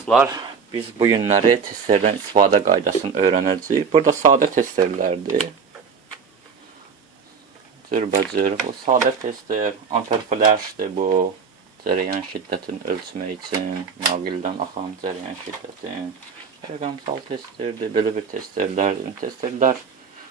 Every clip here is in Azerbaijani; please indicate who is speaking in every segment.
Speaker 1: Dostlar, biz bu günləri testlərdən istifadə qaydasını öyrənəcəyik. Burada sadə testlərdir. Cürbəcür. Bu sadə testlər, amper flashdır bu. Cərəyan şiddətini ölçmək üçün, naqildən axan cərəyan şiddətini. Rəqəmsal testlərdir, belə bir testlərdir. Testlər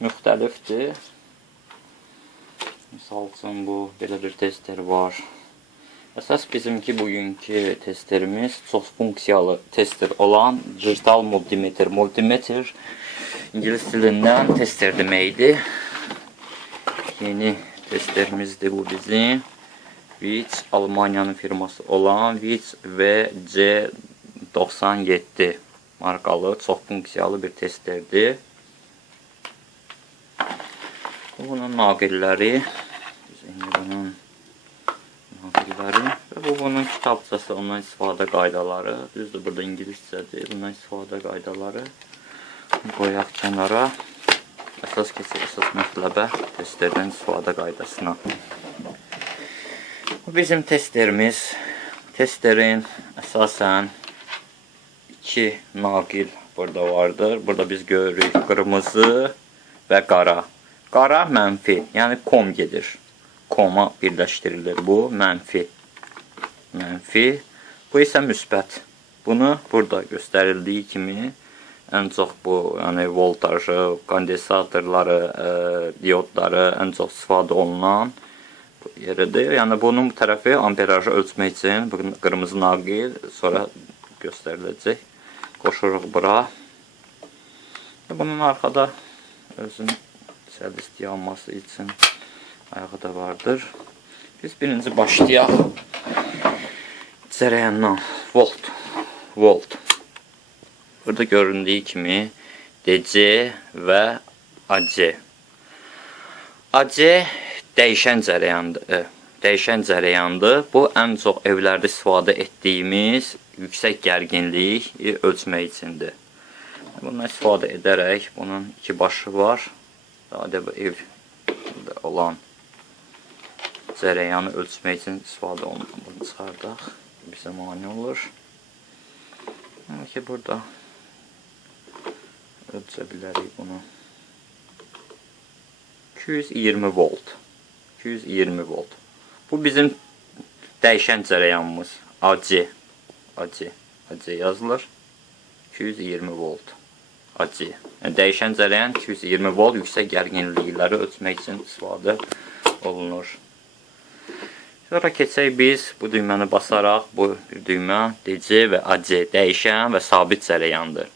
Speaker 1: müxtəlifdir. Misal üçün bu belə bir tester var. Əsas bizimki bugünkü testerimiz çox funksiyalı tester olan digital multimeter. Multimeter İngilis dilindən tester deməkdir. Yeni testerimizdir bu bizim. Vitz Almaniyanın firması olan Vitz VC97 markalı çox funksiyalı bir testerdir. Bunun naqilləri bunun kitabçası, ondan istifadə qaydaları. Düzdür, burada ingiliscədir. Bundan istifadə qaydaları qoyaq kənara. Əsas keçir əsas mətləbə, testlərdən istifadə qaydasına. Bu bizim testlerimiz. Testlerin əsasən iki naqil burada vardır. Burada biz görürük qırmızı və qara. Qara mənfi, yəni kom gedir. Koma birləşdirilir bu, mənfi. Mənfi. Bu isə müsbət. Bunu burada göstərildiyi kimi ən çox bu, yəni voltajı, kondensatorları, e, diodları ən çox istifadə olunan yeridir. Yəni bunun bu tərəfi amperajı ölçmək üçün bu qırmızı naqil sonra göstəriləcək. Qoşuruq bura. Bunun arxada özünün sərdisti yanması üçün ayağı da vardır. Biz birinci başlayaq cərəyandan. Volt. Volt. Burada göründüyü kimi DC və AC. AC dəyişən cərəyandır. e, Dəyişən cərəyandır. Bu ən çox evlərdə istifadə etdiyimiz yüksək gərginlik ölçmək üçündür. Bundan istifadə edərək bunun iki başı var. Sadə bu evdə olan cərəyanı ölçmək üçün istifadə olunan bunu çıxardaq. Bizə mane olur. Amma ki burada ölçə bilərik bunu. 220 volt. 220 volt. Bu bizim dəyişən cərəyanımız. AC. AC. AC yazılır. 220 volt. AC. Yəni dəyişən cərəyan 220 volt yüksək gərginlikləri ölçmək üçün istifadə olunur. Sonra keçək biz bu düyməni basaraq bu düymə DC və AC dəyişən və sabit cərəyandır.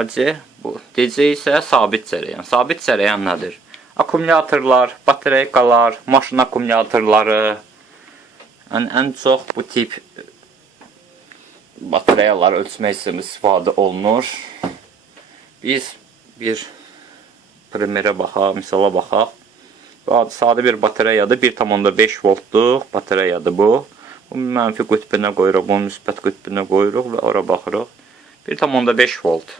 Speaker 1: AC bu DC isə sabit cərəyan. Sabit cərəyan nədir? Akkumulyatorlar, batereykalar, maşın akkumulyatorları ən, ən çox bu tip batareyalar ölçmək üçün istifadə olunur. Biz bir primerə baxaq, misala baxaq. Sadə bir batareyadır. 1.5 voltluq batareyadır bu. Bu mənfi qütbünə qoyuruq, bunu müsbət qütbünə qoyuruq və ora baxırıq. 1.5 volt.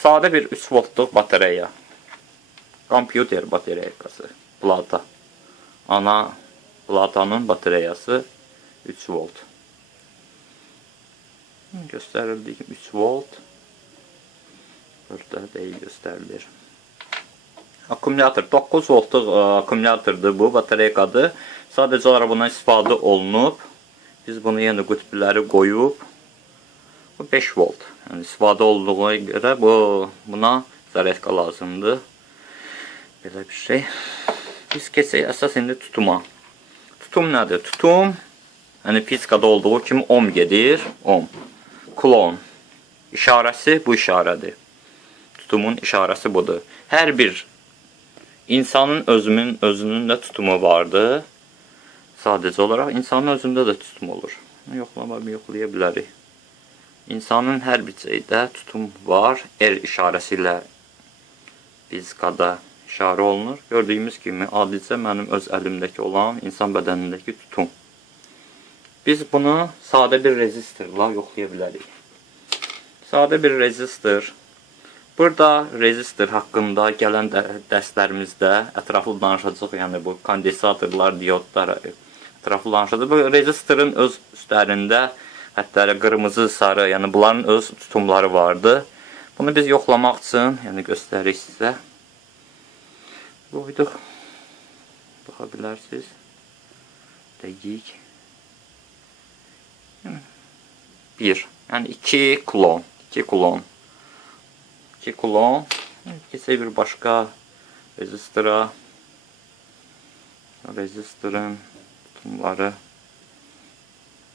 Speaker 1: Sadə bir 3 voltluq batareya. Kompüter batareyası. Plata. Ana platanın batareyası 3 volt. Göstərildiyi kimi 3 volt. Burada deyil göstərilir. Akkumulyator 9 voltluq ə, akkumulyatordur bu, batareykadır. Sadəcə olaraq bundan istifadə olunub. Biz bunu yenə qütbləri qoyub bu 5 volt. Yəni istifadə olduğuna görə bu buna zaryadka lazımdır. Belə bir şey. Biz keçək əsas indi tutuma. Tutum nədir? Tutum yəni fizikada olduğu kimi ohm gedir. Ohm. Klon. İşarəsi bu işarədir. Tutumun işarəsi budur. Hər bir insanın özünün özünün də tutumu vardır. Sadəcə olaraq insanın özündə də tutum olur. Yoxlama yoxlaya bilərik. İnsanın hər bir şeydə tutum var. R işarəsi ilə fizikada işarə olunur. Gördüyümüz kimi adicə mənim öz əlimdəki olan insan bədənindəki tutum. Biz bunu sadə bir rezistorla yoxlaya bilərik. Sadə bir rezistor. Burada rezistor haqqında gələn də dərslərimizdə ətraflı danışacağıq. Yəni bu kondensatorlar, diodlar ətraflı danışacağıq. Bu rezistorun öz üstlərində xəttləri qırmızı, sarı, yəni bunların öz tutumları vardı. Bunu biz yoxlamaq üçün, yəni göstəririk sizə. Qoyduq. Baxa bilərsiniz. Dəqiq. 1. Yəni 2 klon. 2 klon. 2 klon. Keçək bir başqa rezistora. Rezistorun tutumları.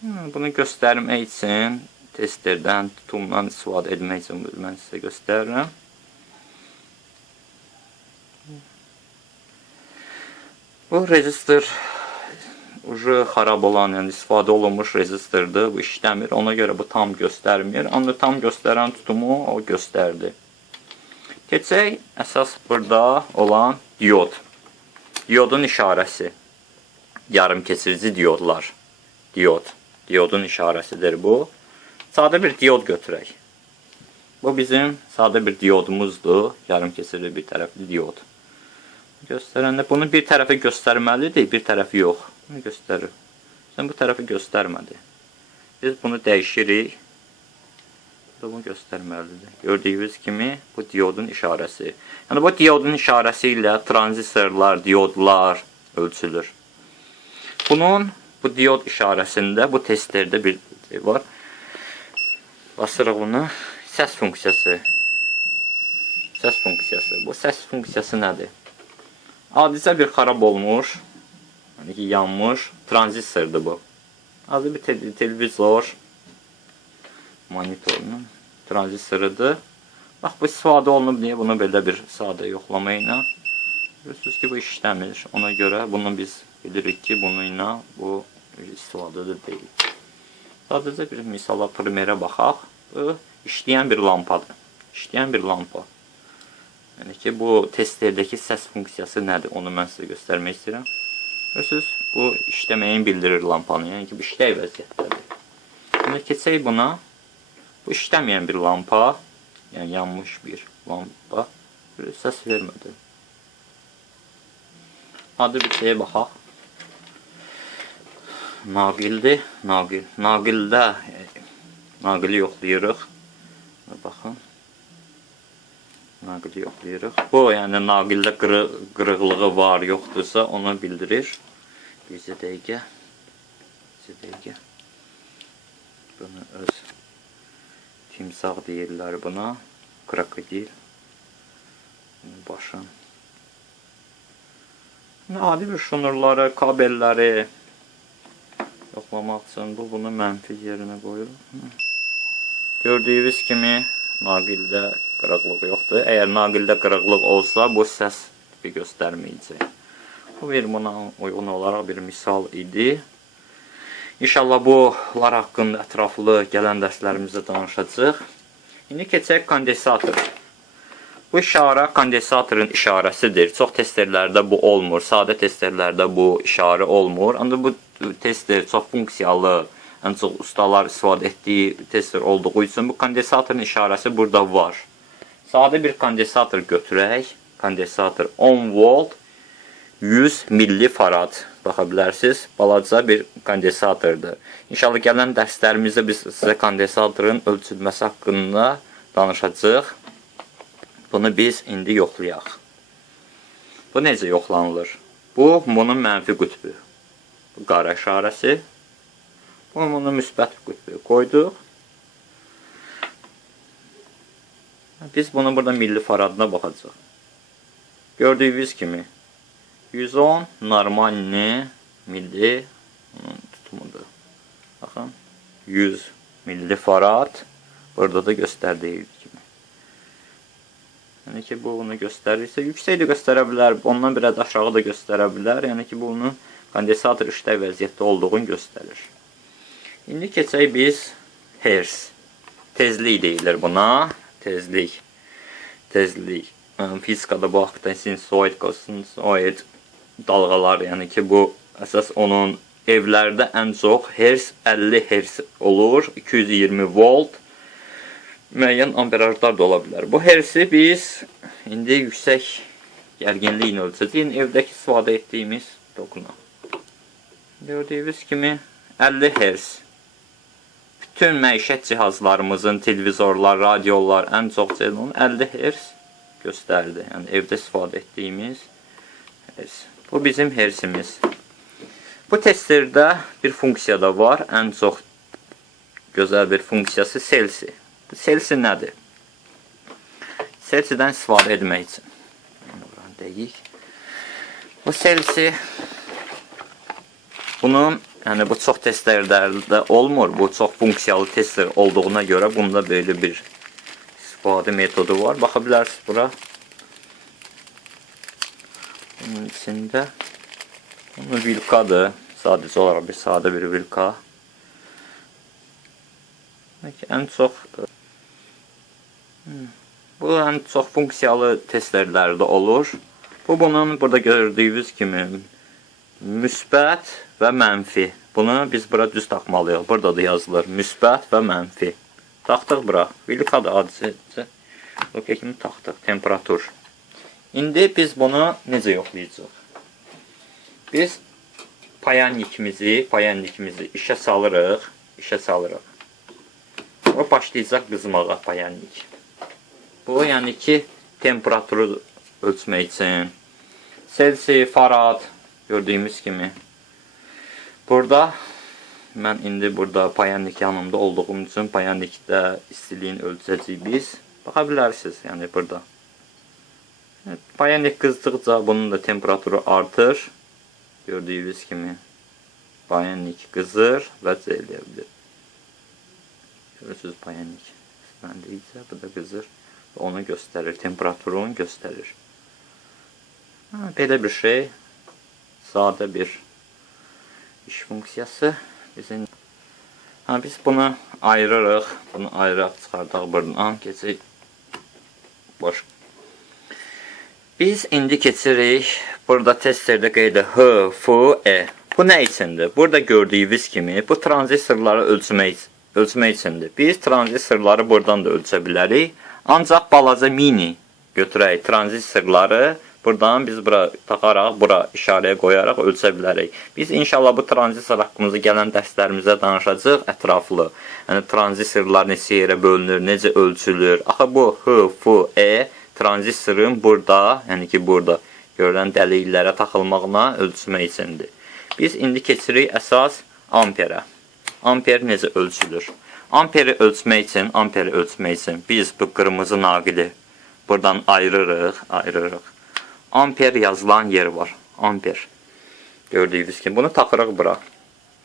Speaker 1: Hmm, Bunu göstərmək üçün testerdən, tutumdan istifadə etmək üçün mən sizə göstərirəm. Bu rezistor ucu xarab olan, yəni istifadə olunmuş rezistordur. Bu işləmir. Ona görə bu tam göstərmir. Ancaq tam göstərən tutumu o göstərdi. Keçək əsas burada olan diod. Diodun işarəsi. Yarım keçirici diodlar. Diod. Diodun işarəsidir bu. Sadə bir diod götürək. Bu bizim sadə bir diodumuzdur. Yarım keçirli bir tərəfli diod. Göstərəndə bunu bir tərəfə göstərməlidir, bir tərəfi yox. Bunu göstərir. Sən bu tərəfi göstərmədi. Biz bunu dəyişirik. Da bunu göstərməlidir. Gördüyünüz kimi bu diodun işarəsi. Yəni bu diodun işarəsi ilə tranzistorlar, diodlar ölçülür. Bunun bu diod işarəsində bu testlərdə bir şey var. Basırıq bunu. Səs funksiyası. Səs funksiyası. Bu səs funksiyası nədir? Adicə bir xarab olmuş, yəni ki, yanmış tranzistordur bu. Adi bir te televizor monitorunun tranzistorudur. Bax bu istifadə olunub niyə bunu belə bir sadə yoxlama ilə? Görürsünüz ki, bu işləmir. Ona görə bunu biz bilirik ki, bunu ilə bu istifadədə deyil. Sadəcə bir misala primerə baxaq. Bu işləyən bir lampadır. İşləyən bir lampa. Yəni ki, bu testerdəki səs funksiyası nədir? Onu mən sizə göstərmək istəyirəm. Görürsüz, bu işləməyin bildirir lampanı. Yəni ki, bu işləy vəziyyətdədir. Şimdi keçək buna. Bu işləməyən bir lampa, yəni yanmış bir lampa. Səs vermədi. Adi bir şeyə baxaq. Naqildir, naqil. Naqildə e, naqili yoxlayırıq. Baxın. Naqili yoxlayırıq. Bu, yəni naqildə qırı, qırıqlığı var, yoxdursa onu bildirir. Bircə dəqiqə. Bircə dəqiqə. Bunu öz timsah deyirlər buna. Krokodil. Başın. Adi bir şunurları, kabelləri yoxlamaq üçün bu bunu mənfi yerinə qoyur. Gördüyünüz kimi naqildə qırıqlıq yoxdur. Əgər naqildə qırıqlıq olsa, bu səs göstərməyəcək. Bu bir buna uyğun olaraq bir misal idi. İnşallah bunlar haqqında ətraflı gələn dərslərimizdə danışacağıq. İndi keçək kondensator. Bu işarə kondensatorun işarəsidir. Çox testerlərdə bu olmur. Sadə testerlərdə bu işarə olmur. Ancaq bu tester çox funksiyalı, ən çox ustalar istifadə etdiyi tester olduğu üçün bu kondensatorun işarəsi burada var. Sadə bir kondensator götürək. Kondensator 10 volt 100 millifarad baxa bilərsiniz. Balaca bir kondensatordur. İnşallah gələn dərslərimizdə biz sizə kondensatorun ölçülməsi haqqında danışacağıq. Bunu biz indi yoxlayaq. Bu necə yoxlanılır? Bu bunun mənfi qütbü. Bu qara işarəsi. Bu bunun müsbət qütbü. Qoyduq. Biz bunu burada milli faradına baxacağıq. Gördüyünüz kimi 110 normalni milli bunun tutumudur. Baxın 100 milli farad burada da göstərdiyi kimi. Yəni ki, bu bunu göstərirsə, yüksək də göstərə bilər, ondan biraz aşağı da göstərə bilər. Yəni ki, bunun kondensator işləy vəziyyətdə olduğunu göstərir. İndi keçək biz hertz. Tezlik deyilir buna. Tezlik. Tezlik. Fizikada bu haqda sinusoid, kosinusoid dalğalar, yəni ki, bu əsas onun evlərdə ən çox hertz 50 hertz olur, 220 volt müəyyən amperajlar da ola bilər. Bu hersi biz indi yüksək gərginliklə ölçəcəyik. Evdəki istifadə etdiyimiz dokuna. Gördüyünüz kimi 50 hertz bütün məişət cihazlarımızın, televizorlar, radiolar ən çox onun 50 Hz göstərdi. Yəni evdə istifadə etdiyimiz Hz. Bu bizim Hzimiz. Bu testlərdə bir funksiya da var. Ən çox gözəl bir funksiyası Celsi. Bu Celsi nədir? Celsidən istifadə etmək üçün. Yəni, buranı deyik. Bu Celsi bunun yəni bu çox testlərdə olmur. Bu çox funksiyalı testlər olduğuna görə bunda belə bir istifadə metodu var. Baxa bilərsiniz bura. Bunun içində bunu vilkadır. Sadəcə olaraq bir sadə bir vilka. Peki, ən çox hmm, bu ən çox funksiyalı testlərdə olur. Bu bunun burada gördüyünüz kimi müsbət və mənfi. Bunu biz bura düz taxmalıyıq. Burada da yazılır müsbət və mənfi. Taxdıq bura. Vilkadır adicə. Okey kimi taxdıq. Temperatur. İndi biz bunu necə yoxlayacağıq? Biz payannikimizi, payannikimizi işə salırıq, işə salırıq. O başlayacaq qızmağa payannik. Bu yəni ki, temperaturu ölçmək üçün Celsius, Farad gördüyümüz kimi. Burada mən indi burada payannik yanımda olduğum üçün payannikdə istiliyin ölçəcəyik biz. Baxa bilərsiniz, yəni burada. Evet, payannik qızdıqca bunun da temperaturu artır. Gördüyünüz kimi payannik qızır və eləyə bilir. Görürsünüz payannik. Məndə isə bu da qızır və onu göstərir, temperaturunu göstərir. Ha, belə bir şey sadə bir iş funksiyası bizim ha, biz bunu ayırırıq. Bunu ayıraq çıxardaq buradan. Keçək boş. Biz indi keçirik. Burada testerdə qeydə H, F, E. Bu nə üçündür? Burada gördüyünüz kimi bu tranzistorları ölçmək ölçmək üçündür. Biz tranzistorları buradan da ölçə bilərik. Ancaq balaca mini götürək tranzistorları Buradan biz bura taxaraq, bura işarəyə qoyaraq ölçə bilərik. Biz inşallah bu tranzistor haqqımızda gələn dərslərimizdə danışacağıq ətraflı. Yəni tranzistorlar neçə yerə bölünür, necə ölçülür. Axı bu H, F, E tranzistorun burada, yəni ki burada görülən dəliklərə taxılmağına ölçmək üçündür. Biz indi keçirik əsas amperə. Amper necə ölçülür? Amperi ölçmək üçün, amperi ölçmək üçün biz bu qırmızı naqili buradan ayırırıq, ayırırıq amper yazılan yer var. Amper. Gördüyünüz kimi. Bunu taxırıq bura.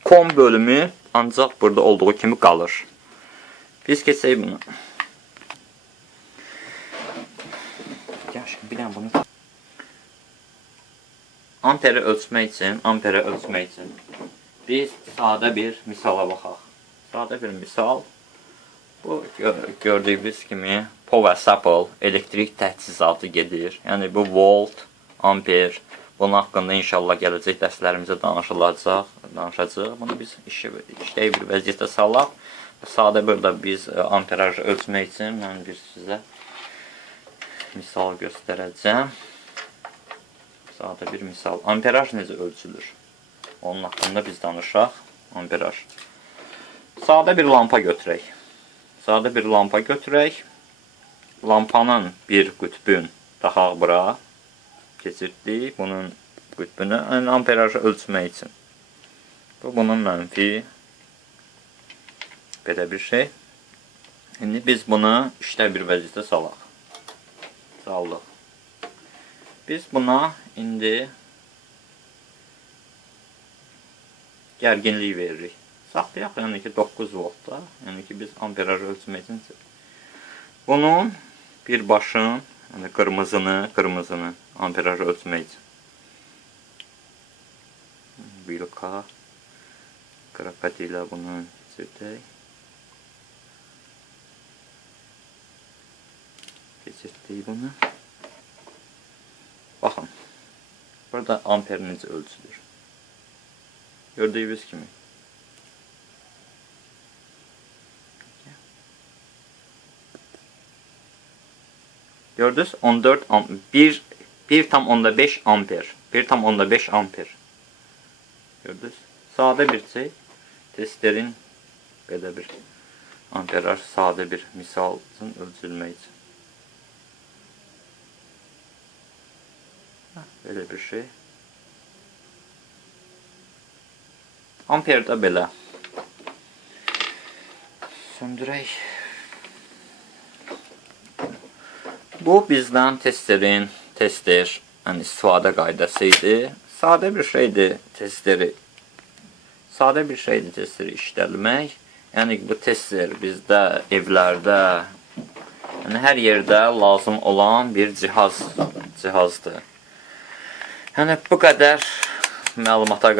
Speaker 1: Kom bölümü ancaq burada olduğu kimi qalır. Biz keçək bunu. Dənə bunu Amperi ölçmək üçün, amperi ölçmək üçün biz sadə bir misala baxaq. Sadə bir misal. Bu gördüyünüz kimi power supply, elektrik təchizatı gedir. Yəni bu volt, amper, bunun haqqında inşallah gələcək dərslərimizdə danışılacaq, danışacağıq. Bunu biz işə, işləyə bir vəziyyətə salaq. Sadə burada biz e, amperajı ölçmək üçün mən bir sizə misal göstərəcəm. Sadə bir misal. Amperaj necə ölçülür? Onun haqqında biz danışaq. Amperaj. Sadə bir lampa götürək. Sadə bir lampa götürək lampanın bir qütbün taxaq bura keçirdik. Bunun qütbünü yəni amperajı ölçmək üçün. Bu bunun mənfi belə bir şey. İndi biz bunu işlə bir vəziyyətə salaq. Saldıq. Biz buna indi gərginlik veririk. Saxlayaq, yəni ki 9 voltda. Yəni ki biz amperajı ölçmək üçün bunun bir başın yəni qırmızını, qırmızını amperaj ölçmək üçün. Vilka qrafat ilə bunu keçirdək. Bunu. Baxın. Burada amper necə ölçülür. Gördüyünüz kimi. Gördünüz? 14 1 1 tam onda 5 amper. 1 tam onda 5 amper. Gördünüz? Sadə bir şey. Testlerin belə bir amperaj sadə bir misal üçün ölçülmək üçün. Belə bir şey. Amper də belə. Söndürək. Bu bizdən testerin tester yəni istifadə qaydası idi. Sadə bir şeydir testeri. Sadə bir şeydir testeri işlətmək. Yəni bu tester bizdə evlərdə yəni hər yerdə lazım olan bir cihaz cihazdır. Yəni bu qədər məlumata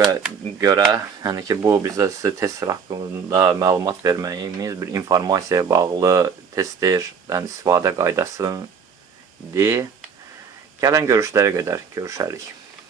Speaker 1: görə, yəni ki, bu bizə sizə tester haqqında məlumat verməyimiz bir informasiyaya bağlı testerdən istifadə qaydasıdır. Gələn görüşlərə qədər görüşərik.